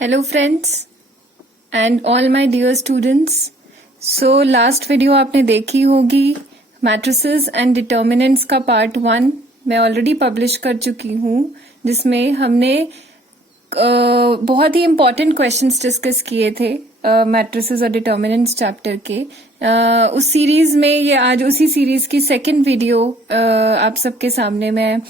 Hello friends and all my dear students. So last video आपने देखी होगी matrices and determinants का part 1 मैं ऑलरेडी पब्लिश कर चुकी हूँ, जिसमें हमने बहुत ही इम्पोर्टेंट क्वेश्चंस डिस्कस किए थे मैट्रिसेस और डिटर्मिनेंट्स चैप्टर के। उस सीरीज में ये आज उसी सीरीज की सेकंड वीडियो आप सबके सामने मैं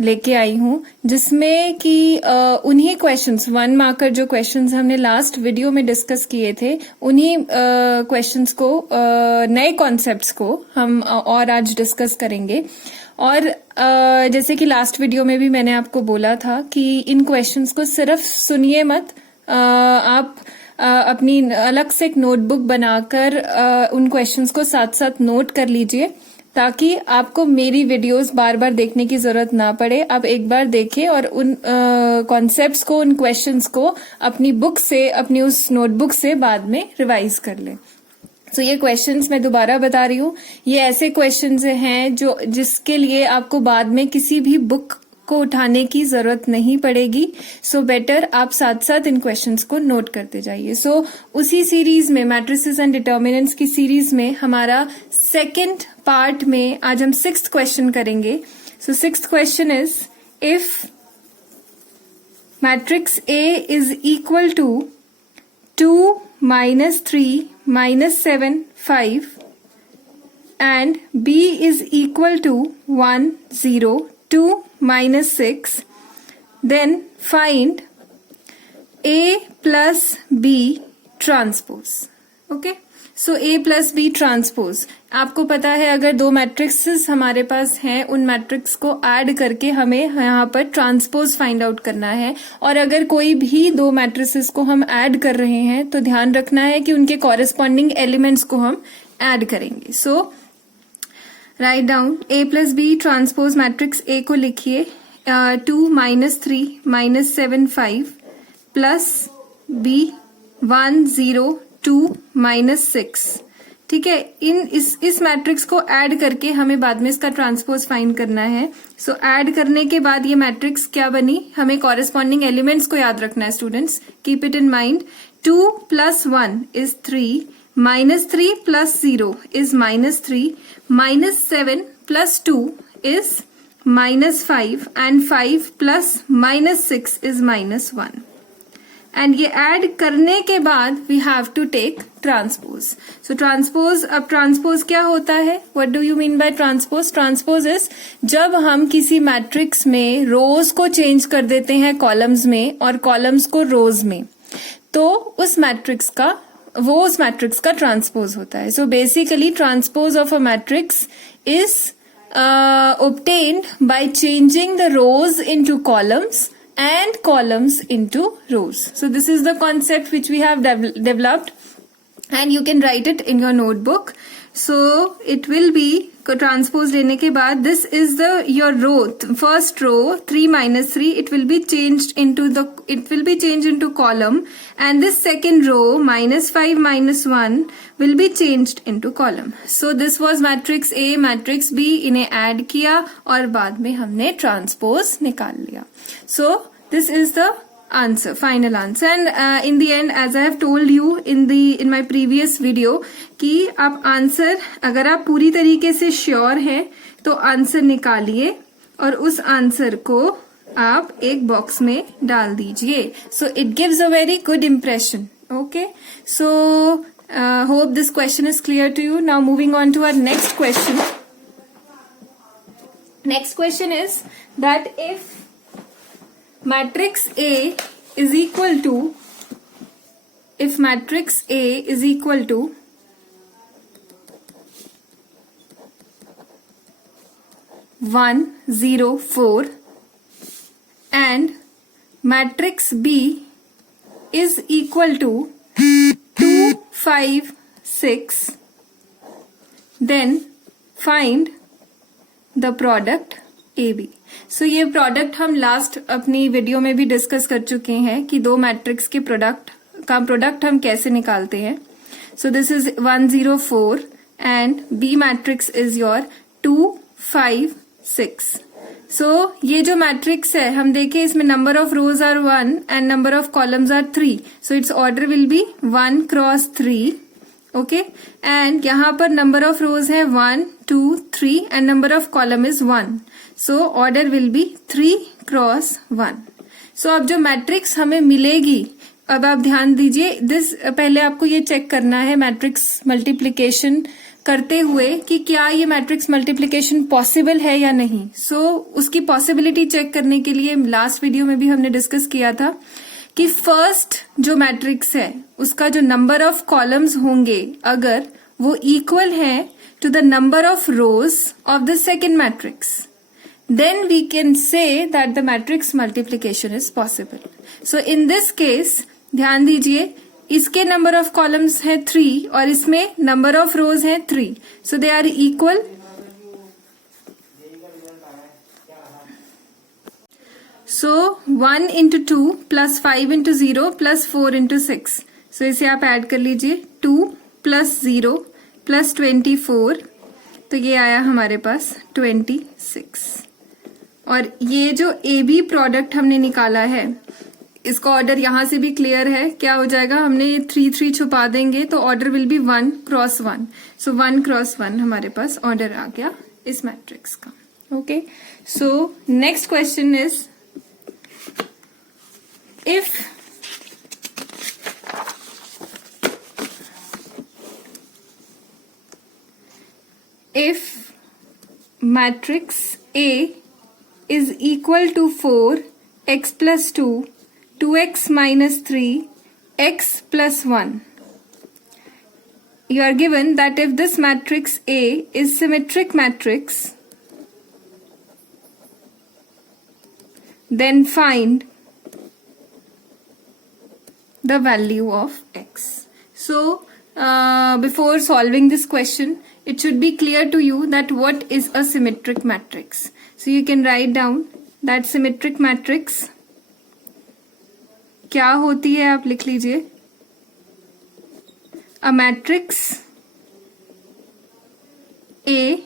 लेके आई हूँ, जिसमें कि उन्हीं क्वेश्चंस 1 मार्कर जो क्वेश्चंस हमने लास्ट वीडियो में डिस्कस किए थे, उन्हीं क्वेश्चंस को नए कॉन्सेप्ट्स को हम और आज डिस्कस करेंगे। और जैसे कि लास्ट वीडियो में भी मैंने आपको बोला था कि इन क्वेश्चंस को सिर्फ सुनिए मत, आप अपनी अलग से एक नोटबुक बनाकर उन क्वेश्चंस को साथ साथ नोट कर लीजिए, ताकि आपको मेरी वीडियोस बार बार देखने की जरूरत ना पड़े। आप एक बार देखें और उन कॉन्सेप्ट्स को, उन क्वेश्चंस को अपनी बुक से, अपनी उस नोटबुक से बाद में रिवाइज कर लें। तो ये क्वेश्चंस मैं दोबारा बता रही हूँ, ये ऐसे क्वेश्चंस हैं जिसके लिए आपको बाद में किसी भी बुक को उठाने की जरूरत नहीं पड़ेगी। सो बेटर आप साथ साथ इन क्वेश्चंस को नोट करते जाइए। सो उसी सीरीज में, मैट्रिसेस एंड डिटर्मिनेंट्स की सीरीज में, हमारा सेकंड पार्ट में आज हम 6th क्वेश्चन करेंगे। So 6th question is, if matrix A is equal to 2 -3 -7 5 and B is equal to 1 0 2 -6, then find A plus B transpose. Okay, so A plus B transpose. आपको पता है, अगर दो matrixes हमारे पास हैं, उन मैट्रिक्स को ऐड करके हमें यहाँ पर ट्रांसपोज फाइंड आउट करना है। और अगर कोई भी दो मैट्रिसेस को हम ऐड कर रहे हैं तो ध्यान रखना है कि उनके कॉरेस्पॉन्डिंग एलिमेंट्स को हम ऐड करेंगे। So write down A plus B transpose matrix A को लिखिए 2 -3 -7 5 प्लस B 1 0 2 -6। ठीक है, इस मैट्रिक्स को ऐड करके हमें बाद में इसका ट्रांसपोज फाइंड करना है। सो ऐड करने के बाद ये मैट्रिक्स क्या बनी, हमें कॉरेस्पॉन्डिंग एलिमेंट्स को याद रखना है students, keep it in mind. 2 + 1 is 3, -3 + 0 is -3, -7 + 2 is -5 and 5 + -6 is -1। And ये ऐड करने के बाद we have to take transpose. So transpose, अब ट्रांसपोज क्या होता है, what do you mean by transpose? Transpose is जब हम किसी मैट्रिक्स में रोज को चेंज कर देते हैं कॉलम्स में और कॉलम्स को रोज में, तो उस मैट्रिक्स का ट्रांसपोज होता है। So basically transpose of a matrix is obtained by changing the rows into columns and columns into rows. So this is the concept which we have developed, and you can write it in your notebook. So it will be transpose लेने के बाद, this is your row, first row 3 -3, it will be changed into column, and this second row -5 -1 will be changed into column. So this was matrix A, matrix B, इन्हें add किया और बाद में हमने transpose निकाल लिया। So this is the answer, final answer. And in the end, as I have told you in my previous video, कि आप आंसर, अगर आप पूरी तरीके से श्योर हैं तो आंसर निकालिए और उस आंसर को आप एक बॉक्स में डाल दीजिए। So it gives a very good impression. Okay, so hope this question is clear to you. Now moving on to our next question. Next question is that if matrix A is equal to 1 0 4 and matrix B is equal to 2 5 6, then find the product AB. सो ये product हम last अपनी video में भी discuss कर चुके हैं कि दो मैट्रिक्स के प्रोडक्ट हम कैसे निकालते हैं। So this is 1 0 4 and B matrix is your 2 5 6. सो ये जो मैट्रिक्स है हम देखें इसमें number of rows are 1 and number of columns are 3. So it's order will be 1 cross 3. Okay and यहाँ पर नंबर ऑफ रोज है 1 2 3 and number of column is 1. So order will be 3 cross 1. सो अब जो matrix हमें मिलेगी, अब आप ध्यान दीजिए दिस, पहले आपको ये चेक करना है मैट्रिक्स मल्टीप्लिकेशन करते हुए कि क्या ये मैट्रिक्स मल्टीप्लिकेशन पॉसिबल है या नहीं. सो उसकी पॉसिबिलिटी चेक करने के लिए लास्ट वीडियो में भी हमने डिस्कस किया था कि फर्स्ट जो मैट्रिक्स है उसका जो नंबर ऑफ कॉलम्स होंगे अगर वो इक्वल है to the number of rows of the second matrix, then we can say that the matrix multiplication is possible. So in this case ध्यान दीजिए इसके नंबर ऑफ कॉलम्स है 3 और इसमें नंबर ऑफ रोज है 3. So they are equal. So 1 into 2 plus 5 into 0 plus 4 into 6. So इसे आप add कर लीजिए 2 प्लस 0 प्लस 24. तो ये आया हमारे पास 26. और ये जो ए बी प्रोडक्ट हमने निकाला है इसका ऑर्डर यहां से भी क्लियर है. क्या हो जाएगा, हमने 3 छुपा देंगे तो order will be 1 cross 1. So 1 cross 1 हमारे पास ऑर्डर आ गया इस मैट्रिक्स का. Okay so next question is if matrix A is equal to 4 x plus 2 2x minus 3 x plus 1, you are given that if this matrix A is symmetric matrix, then find the value of x. So before solving this question it should be clear to you that what is a symmetric matrix. So you can write down that symmetric matrix क्या होती है, आप लिख लीजिए. A matrix A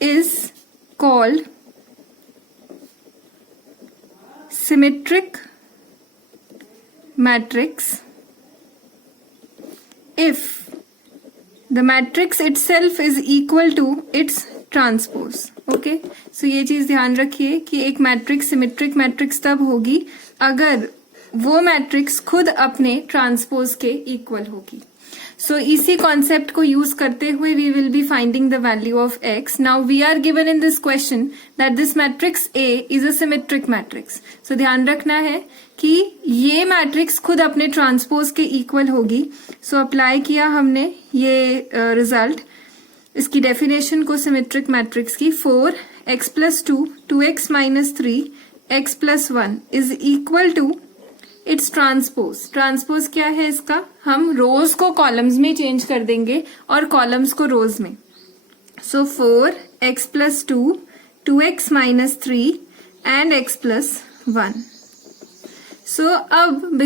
is called symmetric matrix if the matrix itself is equal to its transpose. Okay so ये चीज ध्यान रखिए कि एक मैट्रिक्स सिमेट्रिक मैट्रिक्स तब होगी अगर वो मैट्रिक्स खुद अपने ट्रांसपोज के इक्वल होगी. सो इसी कॉन्सेप्ट को यूज करते हुए we will be finding the value of x. Now we are given in this question that this matrix A is a symmetric matrix. So ध्यान रखना है कि ये मैट्रिक्स खुद अपने ट्रांसपोज के इक्वल होगी. सो अप्लाई किया हमने ये रिजल्ट. इसकी डेफिनेशन को सिमेट्रिक मैट्रिक्स की 4x plus 2 2x minus 3 x plus 1 is equal to it's transpose. Transpose क्या है इसका, हम रोज को कॉलम्स में चेंज कर देंगे और कॉलम्स को रोज में. सो 4x plus 2 2x minus 3 and x plus 1. सो अब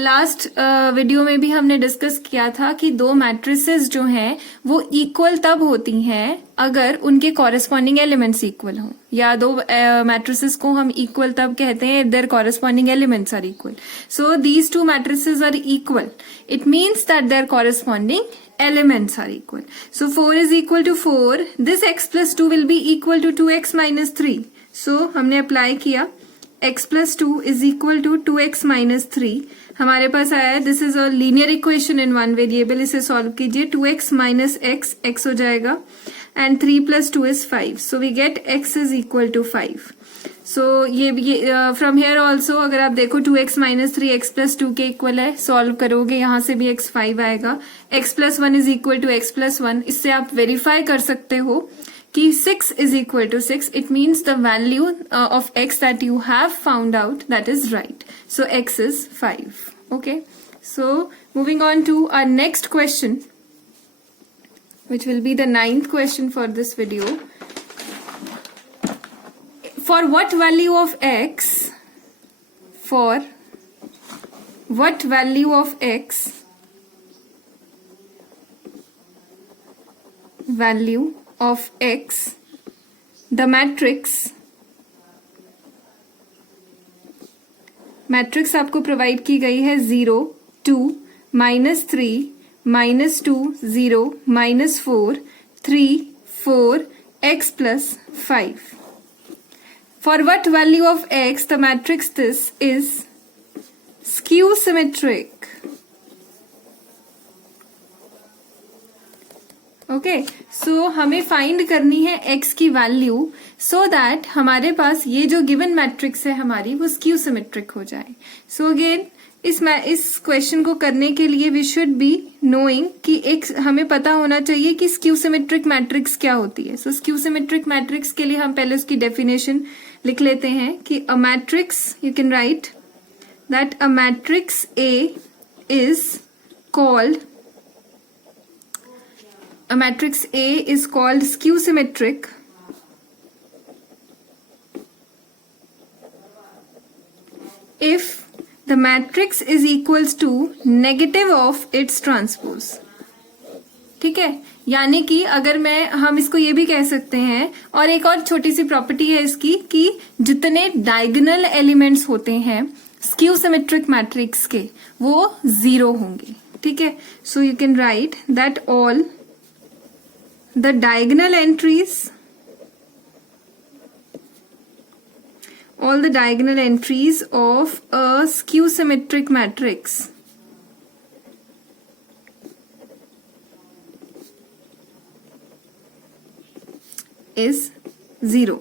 लास्ट वीडियो में भी हमने डिस्कस किया था कि दो मैट्रिसेस जो हैं वो इक्वल तब होती हैं अगर उनके कॉरेस्पॉन्डिंग एलिमेंट्स इक्वल हों, या दो मैट्रिसेस को हम इक्वल तब कहते हैं their corresponding elements are equal. So these two matrices are equal. It means that their corresponding elements are equal. So 4 is equal to 4. This x plus 2 will be equal to 2x minus 3. So हमने apply किया x plus 2 is equal to 2x minus 3. हमारे पास आया है this is a linear equation in one variable. इसे solve कीजिए 2x minus x x हो जाएगा and 3 plus 2 is 5. So we get x is equal to 5. सो ये from here also अगर आप देखो 2x minus 3 x plus 2 के इक्वल है. सॉल्व करोगे यहां से भी x 5 आएगा. x plus 1 is equal to x plus 1. इससे आप वेरीफाई कर सकते हो कि 6 is equal to 6. It means the value of x that you have found out, that is right. So x is 5. Okay. So moving on to our next question, which will be the 9th question for this video. For what value of x, for what value of x, value of x, the matrix matrix आपको provide की गई है 0 2 -3 -2 0 -4 3 4 x plus 5. For what value of x the matrix this is skew symmetric. Okay, so हमें find करनी है x की value so that हमारे पास ये जो गिवन मैट्रिक्स है हमारी वो स्क्यू सिमेट्रिक हो जाए. सो अगेन इस क्वेश्चन को करने के लिए वी शुड बी नोइंग कि एक हमें पता होना चाहिए कि स्क्यू सिमेट्रिक मैट्रिक्स क्या होती है. सो स्क्यू सिमेट्रिक मैट्रिक्स के लिए हम पहले उसकी डेफिनेशन लिख लेते हैं कि a matrix, you can write that a matrix A is called a matrix A is called skew symmetric if the matrix is equals to negative of its transpose. ठीक है, यानी कि अगर हम इसको ये भी कह सकते हैं, और एक और छोटी सी प्रॉपर्टी है इसकी कि जितने डायगोनल एलिमेंट्स होते हैं स्क्यू सिमेट्रिक मैट्रिक्स के वो 0 होंगे. ठीक है, सो you can write that all the diagonal entries of a skew symmetric matrix is 0.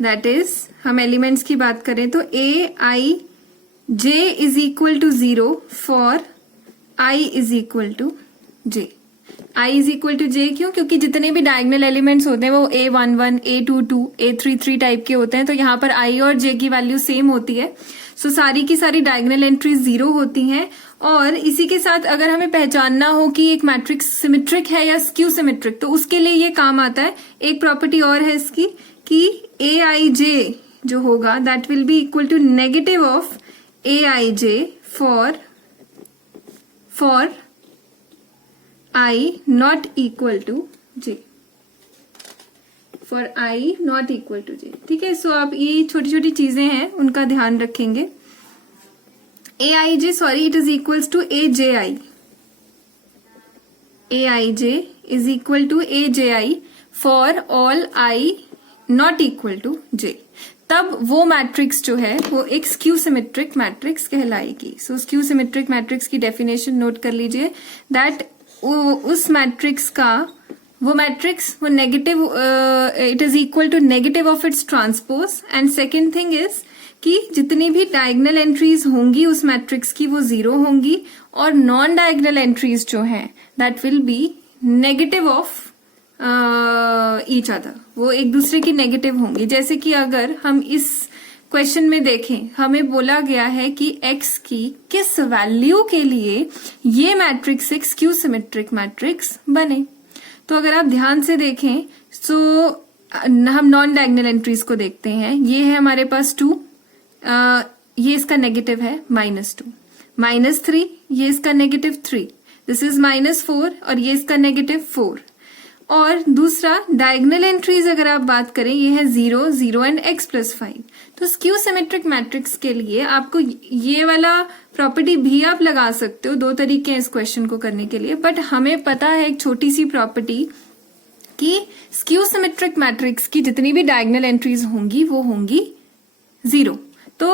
that is हम एलिमेंट्स की बात करें तो a I j is equal to 0 for I is equal to j. I is equal to j क्यों? क्योंकि जितने भी diagonal elements होते हैं वो A11, A22, A33 टाइप के होते हैं, तो यहाँ पर I और J की वैल्यू सेम होती है. सो सारी की सारी डायगोनल एंट्रीज 0 होती हैं. और इसी के साथ अगर हमें पहचानना हो कि एक मैट्रिक्स सिमेट्रिक है या स्क्यू सिमेट्रिक, तो उसके लिए ये काम आता है. एक प्रॉपर्टी और है इसकी कि AIJ जो होगा that will be equal to negative of AIJ for I not equal to J. For I not equal to J. ठीक है, सो आप ये छोटी छोटी चीजें हैं उनका ध्यान रखेंगे. AIJ sorry it is equals to AJI. AIJ is equal to AJI for all I not equal to J. तब वो मैट्रिक्स जो है वो एक स्क्यू सिमेट्रिक मैट्रिक्स कहलाएगी. सो स्क्यू सिमेट्रिक मैट्रिक्स की डेफिनेशन नोट कर लीजिए दैट उस मैट्रिक्स का वो मैट्रिक्स वो negative it is equal to negative of its transpose. And second thing is कि जितनी भी डायगोनल एंट्रीज होंगी उस मैट्रिक्स की वो 0 होंगी और नॉन डायगोनल एंट्रीज जो हैं that will B negative of each other, वो एक दूसरे की नेगेटिव होंगी. जैसे कि अगर हम इस क्वेश्चन में देखें, हमें बोला गया है कि x की किस वैल्यू के लिए ये मैट्रिक्स एक स्क्यू सिमेट्रिक मैट्रिक्स बने. तो अगर आप ध्यान से देखें तो हम नॉन डायगोनल एंट्रीज को देखते हैं. ये है हमारे पास 2, ये इसका नेगेटिव है -2, -3 ये इसका नेगेटिव 3, दिस इज -4 और ये इसका नेगेटिव 4. और दूसरा डायगोनल एंट्रीज अगर आप बात करें ये है 0 0 एंड x plus 5. तो स्क्यू सिमेट्रिक मैट्रिक्स के लिए आपको ये वाला प्रॉपर्टी भी आप लगा सकते हो. 2 तरीके हैं इस क्वेश्चन को करने के लिए, बट हमें पता है एक छोटी सी प्रॉपर्टी कि स्क्यू सिमेट्रिक मैट्रिक्स की जितनी भी डायगोनल एंट्रीज होंगी वो होंगी 0. तो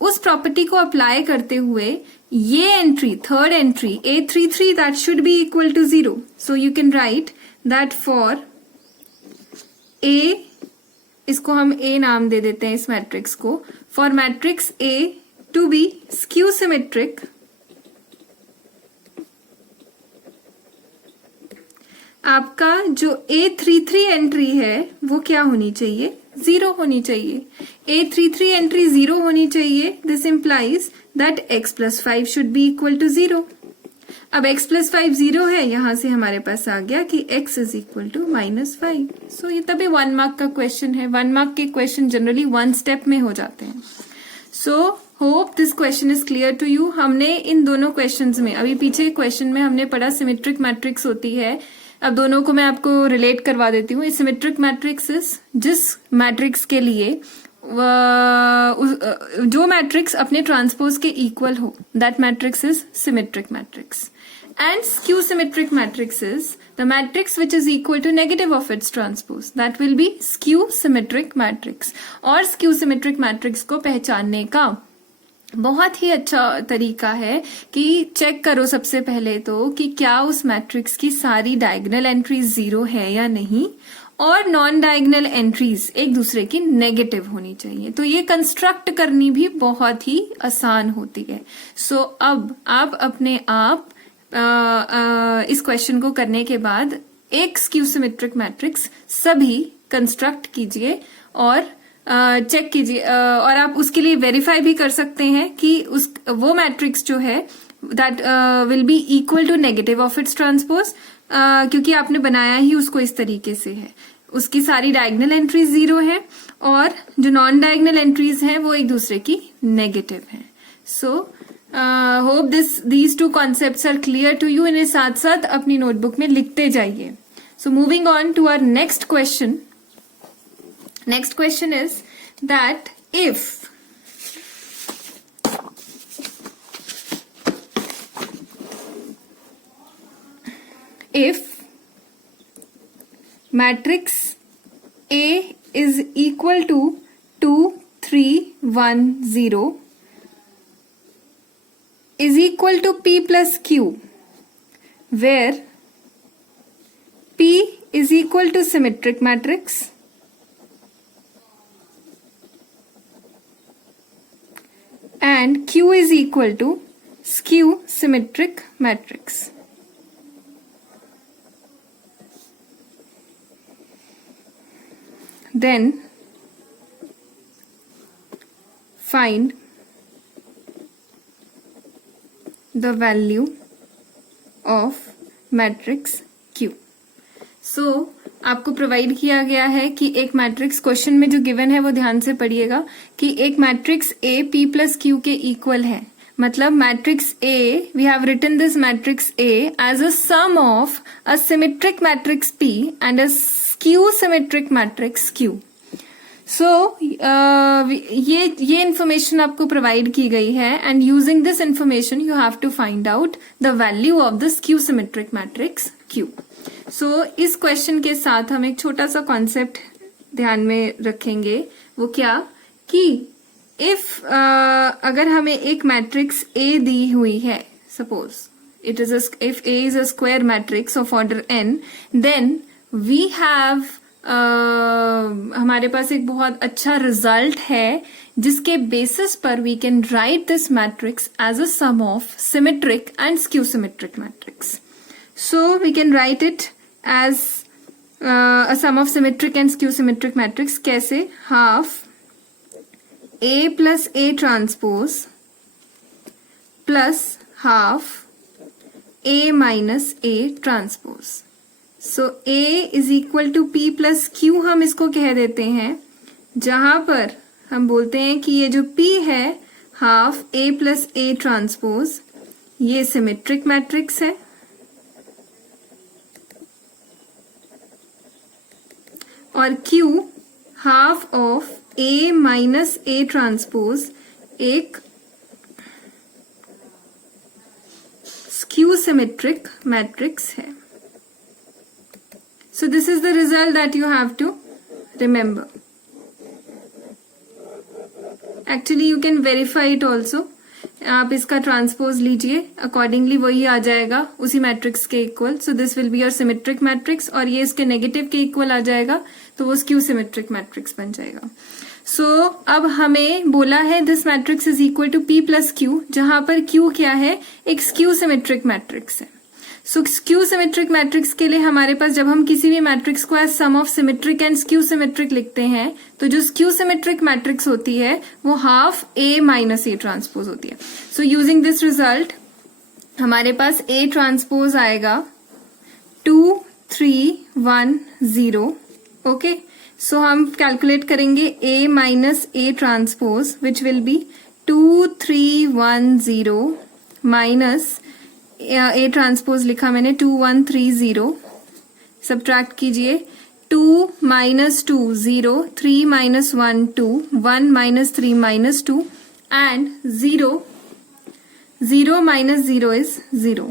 उस प्रॉपर्टी को अप्लाई करते हुए ये entry third entry A33 that should be equal to 0. So you can write that for A, इसको हम A नाम दे देते हैं इस मैट्रिक्स को, for matrix A to be skew symmetric आपका जो A33 एंट्री है वो क्या होनी चाहिए? 0 होनी चाहिए. A33 एंट्री 0 होनी चाहिए. This implies that x plus 5 should be equal to 0. अब x plus 5 0 है, यहां से हमारे पास आ गया कि x इज इक्वल टू -5. सो ये तभी 1 मार्क का क्वेश्चन है. 1 मार्क के क्वेश्चन जनरली 1 स्टेप में हो जाते हैं. So hope this question is clear to you. हमने इन दोनों क्वेश्चंस में, अभी पीछे क्वेश्चन में हमने पढ़ा सिमेट्रिक मैट्रिक्स होती है. अब दोनों को मैं आपको रिलेट करवा देती हूँ. सिमेट्रिक मैट्रिक्स जिस मैट्रिक्स के लिए जो मैट्रिक्स अपने ट्रांसपोज के इक्वल हो, that matrix is symmetric matrix. And skew symmetric matrix is the matrix which is equal to negative of its transpose. That will be skew symmetric matrix. और skew symmetric matrix को पहचानने का बहुत ही अच्छा तरीका है कि चेक करो सबसे पहले तो कि क्या उस मैट्रिक्स की सारी डायगोनल एंट्रीज 0 है या नहीं, और नॉन डायगोनल एंट्रीज एक दूसरे की नेगेटिव होनी चाहिए. तो ये कंस्ट्रक्ट करनी भी बहुत ही आसान होती है. सो अब आप अपने आप इस क्वेश्चन को करने के बाद एक स्क्यू सिमेट्रिक मैट्रिक्स सभी कंस्ट्रक्ट कीजिए और चेक कीजिए, और आप उसके लिए वेरीफाई भी कर सकते हैं कि वो मैट्रिक्स जो है that will be equal to negative of its transpose, क्योंकि आपने बनाया ही उसको इस तरीके से है. उसकी सारी डायगोनल एंट्रीज 0 है और जो नॉन डायगोनल एंट्रीज हैं वो एक दूसरे की नेगेटिव है. So hope these two concepts are clear to you. इन्हें साथ साथ अपनी नोटबुक में लिखते जाइए. So moving on to our next question. Next question is that if matrix A is equal to 2, 3, 1, 0 is equal to P plus Q, where P is equal to symmetric matrix and Q is equal to skew symmetric matrix. Then find the value of matrix Q. So आपको provide किया गया है कि एक matrix, question में जो given है वो ध्यान से पढ़िएगा, कि एक matrix A P plus Q के इक्वल है. मतलब matrix A, we have written this matrix A as a sum of a symmetric matrix P and a skew symmetric matrix Q. So ये इंफॉर्मेशन आपको प्रोवाइड की गई है, and using this information you have to find out the value of the skew symmetric matrix Q. So इस question के साथ हम एक छोटा सा कॉन्सेप्ट ध्यान में रखेंगे. वो क्या कि इफ अगर हमें एक मैट्रिक्स A दी हुई है, suppose it is if A is a square matrix of order n, then we have हमारे पास एक बहुत अच्छा रिजल्ट है जिसके बेसिस पर we can write this matrix as a sum of symmetric and skew symmetric matrix. So we can write it as a sum of symmetric and skew symmetric matrix. कैसे? Half A plus A transpose plus half A minus A transpose. So A is equal to P plus Q हम इसको कह देते हैं, जहां पर हम बोलते हैं कि ये जो P है half A plus A transpose, ये सिमेट्रिक मैट्रिक्स है, और Q half of A minus A transpose एक स्क्यू सिमेट्रिक मैट्रिक्स है. So this is the result that you have to remember. Actually you can verify it also. आप इसका transpose लीजिए, accordingly वही आ जाएगा उसी मैट्रिक्स के equal. So this will be your symmetric matrix, और ये इसके नेगेटिव के इक्वल आ जाएगा तो वो स्क्यू सिमेट्रिक मैट्रिक्स बन जाएगा. सो अब हमें बोला है this matrix is equal to P plus Q, जहां पर Q क्या है? एक स्क्यू सिमेट्रिक मैट्रिक्स है. सो स्क्यू सिमेट्रिक मैट्रिक्स के लिए हमारे पास, जब हम किसी भी मैट्रिक्स को as sum of symmetric and skew symmetric लिखते हैं, तो जो स्क्यू सिमेट्रिक मैट्रिक्स होती है वो half A minus A transpose होती है. सो यूजिंग दिस रिजल्ट हमारे पास A ट्रांसपोज आएगा 2, 3, 1, 0. ओके, सो हम कैलकुलेट करेंगे A minus A transpose which will be 2, 3, 1, 0 minus A transpose लिखा मैंने 2, 1, 3, 0. सब्ट्रैक्ट कीजिए, 2 minus 2 0, 3 minus 1 2, 1 minus 3 minus 2 and 0 0 minus 0 is 0.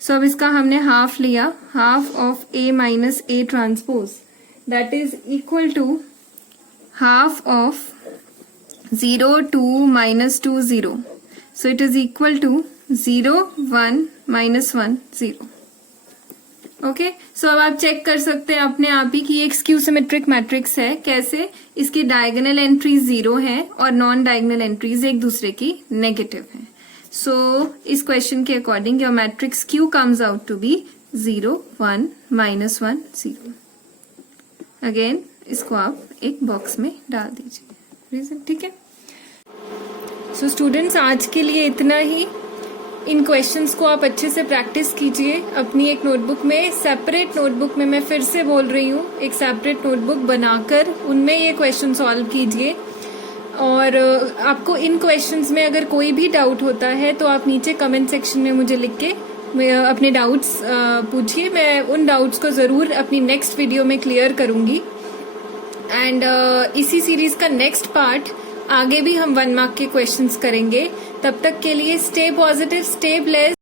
So अब इसका हमने हाफ लिया, half of A minus A transpose that is equal to half of 0 2 minus 2 0. So it is equal to 0 1 minus 1 0. Okay so अब आप check कर सकते हैं अपने आप ही कि एक स्क्यू सिमेट्रिक मैट्रिक्स है. कैसे? इसकी डायगोनल एंट्रीज 0 है और नॉन डायगोनल एंट्रीज एक दूसरे की नेगेटिव है. सो इस क्वेश्चन के according your matrix Q comes out to be 0 1 minus 1 0. Again इसको आप एक बॉक्स में डाल दीजिए. रीजन ठीक है. सो स्टूडेंट्स आज के लिए इतना ही. इन क्वेश्चंस को आप अच्छे से प्रैक्टिस कीजिए अपनी एक नोटबुक में. सेपरेट नोटबुक में, मैं फिर से बोल रही हूँ, एक सेपरेट नोटबुक बनाकर उनमें ये क्वेश्चन सॉल्व कीजिए. और आपको इन क्वेश्चंस में अगर कोई भी डाउट होता है तो आप नीचे कमेंट सेक्शन में मुझे लिख के अपने डाउट्स पूछिए. मैं उन डाउट्स को जरूर अपनी नेक्स्ट वीडियो में क्लियर करूंगी. एंड इसी सीरीज का नेक्स्ट पार्ट आगे भी हम 1 मार्क के क्वेश्चंस करेंगे. तब तक के लिए स्टे पॉजिटिव, स्टे ब्लेस्ड.